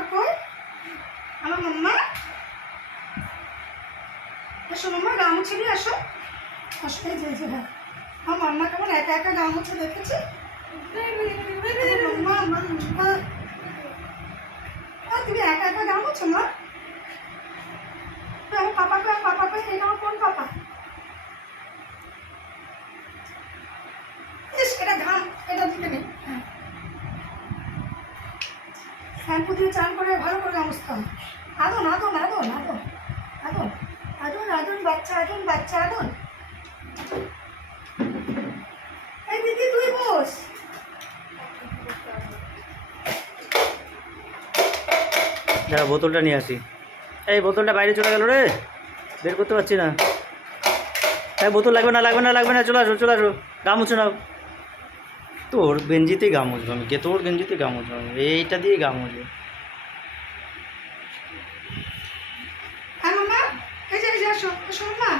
মাম্মা কই? আমার মাম্মা এসো, মাম্মা গা মুছে নিয়ে আসো। আসো, এই যে হ্যাঁ, আমার মাম্মা কেমন একা একা গা মুছে দেখেছি। মাম্মা আমার মাম্মা, তুমি একা একা গা মুছো মা? আমার পাপা কই? পাপা কই? এটা আমার কোন পাপা? ইস, এটা ঘাম, এটা দিতে নেই। শ্যাম্পু দিয়ে চান করে ভালো করে গামুছতে হবে। আদন আদন আদন আদন আদন আদন আদন বাচ্চা, আদন বাচ্চা, আদন। এই দিদি তুই বস। দাঁড়া, বোতলটা নিয়ে আসি। এই বোতলটা বাইরে চলে গেল রে, বের করতে পারছি না। এই বোতল লাগবে না, লাগবে না, লাগবে না, চলে আসো, চলে আসো। গা মুছো নাও। তোর গেঞ্জিতেই গা মুছবো আমি, তোর গেঞ্জিতে গা মুছবো আমি, এইটা দিয়ে গা মুছবো। হ্যাঁ মামা, এই যে আসো, আসো মামা।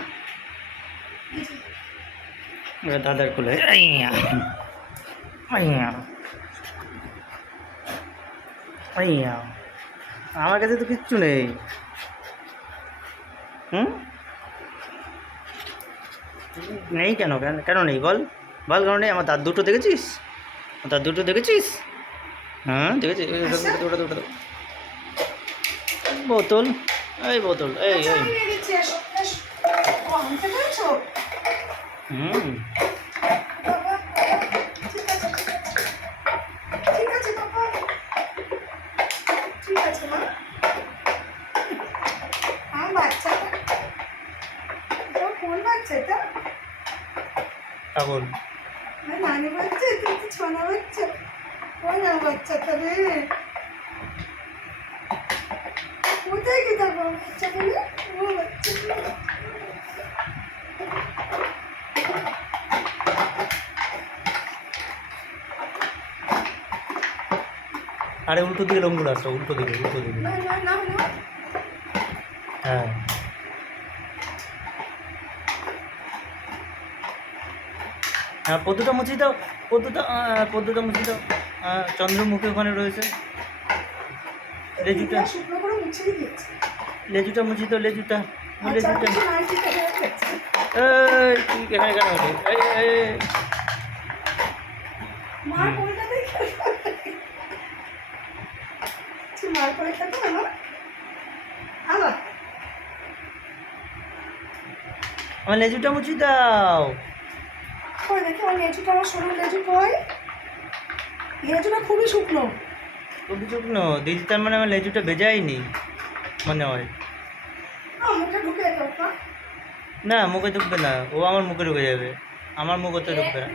দাদার কোলে। আইয়া আইয়া আইয়া, আমার কাছে তো কিচ্ছু নেই। নেই কেন? কেন নেই বল, বল কেন নেই? আমার দাঁত দুটো দেখেছিস? দাঁত দুটো দেখেছিস? হ্যাঁ দেখেছিস? ওটা বোতল, এই বোতল, এই এই হুম। পাগল নানি বাচ্চা, তুই তো ছোনা বাচ্চা। ওই না বাচ্চাটা রে, কোথায় কি তার বাচ্চা বলে? ও বাচ্চা, আরে উল্টো দিকে লম্বু রাস্তা, উল্টো দিকে, উল্টো দিকে। না না না না, হ্যাঁ হ্যাঁ, পদ্মটা মুছিয়ে দাও, পদ্মটা মুছিয়ে দাও। চন্দ্রমুখী ওখানে রয়েছে। লেজুটা, শুকনো করে মুছিয়ে দিয়েছে। লেজুটা মুছিয়ে দাও, লেজুটা, আচ্ছা, লেজুটা। কিছু নাই, ঠিক আছে, রাখছি। এই তুই এখানে কেন হলি? মার কোলটা দেখে মার করে খেতে আমার আবার আমার লেজুটা মুছিয়ে দাও। কই দেখি আমার লেজুটা, আমার সোনার লেজু কই? লেজুটা খুবই শুকনো। খুবই শুকনো দিদি, তার মানে আমার লেজুটা ভেজাইনি মনে হয়। মুখে ঢুকে যেত না। না মুখে ঢুকবে না, ও আমার মুখে ঢুকে যাবে, আমার মুখে তো ঢুকবে না।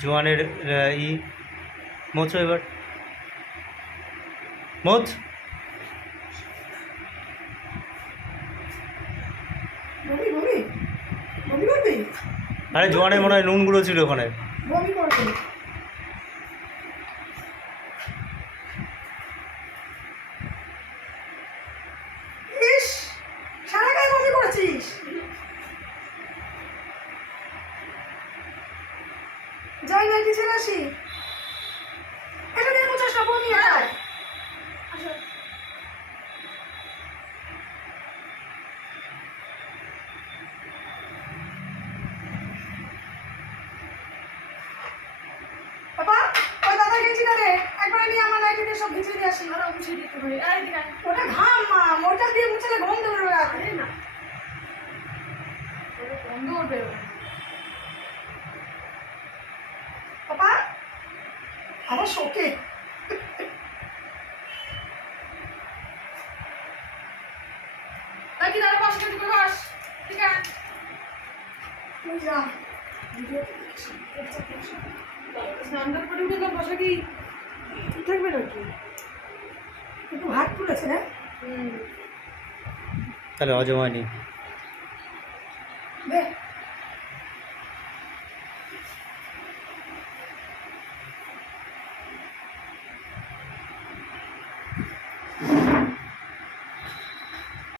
জোয়ানের ই মোছো এবার, মোচ। বমি বমি বমি করবি? আরে জোয়ানের মনে হয় নুন গুঁড়ো ছিল ওখানে। বমি করবি? ইস, সারা গায়ে বমি করেছিস। যাই না কি ছেলে আসি, এটা দিয়ে মুছাস না, বমি হয়। বাবা, ওই দাদা গেছিল রে, একবার নিয়ে আমার নাইটি দিয়ে সব ভিজিয়ে দিয়ে আসি। ওরা মুছে দিতে পারে। ওটা ঘাম মা, মোটা দিয়ে মুছলে গন্ধ বেরোবে। আরে না, ওটা গন্ধ বেরোবে। বাবা আমার শোকে নাকি দাঁড়া, বস কেটে বস। ঠিক আছে, তুই যা ভিডিও স্নান করে উঠে তো বসে কি থাকবে নাকি? একটু হাত তুলেছে না? তাহলে অজমানি দে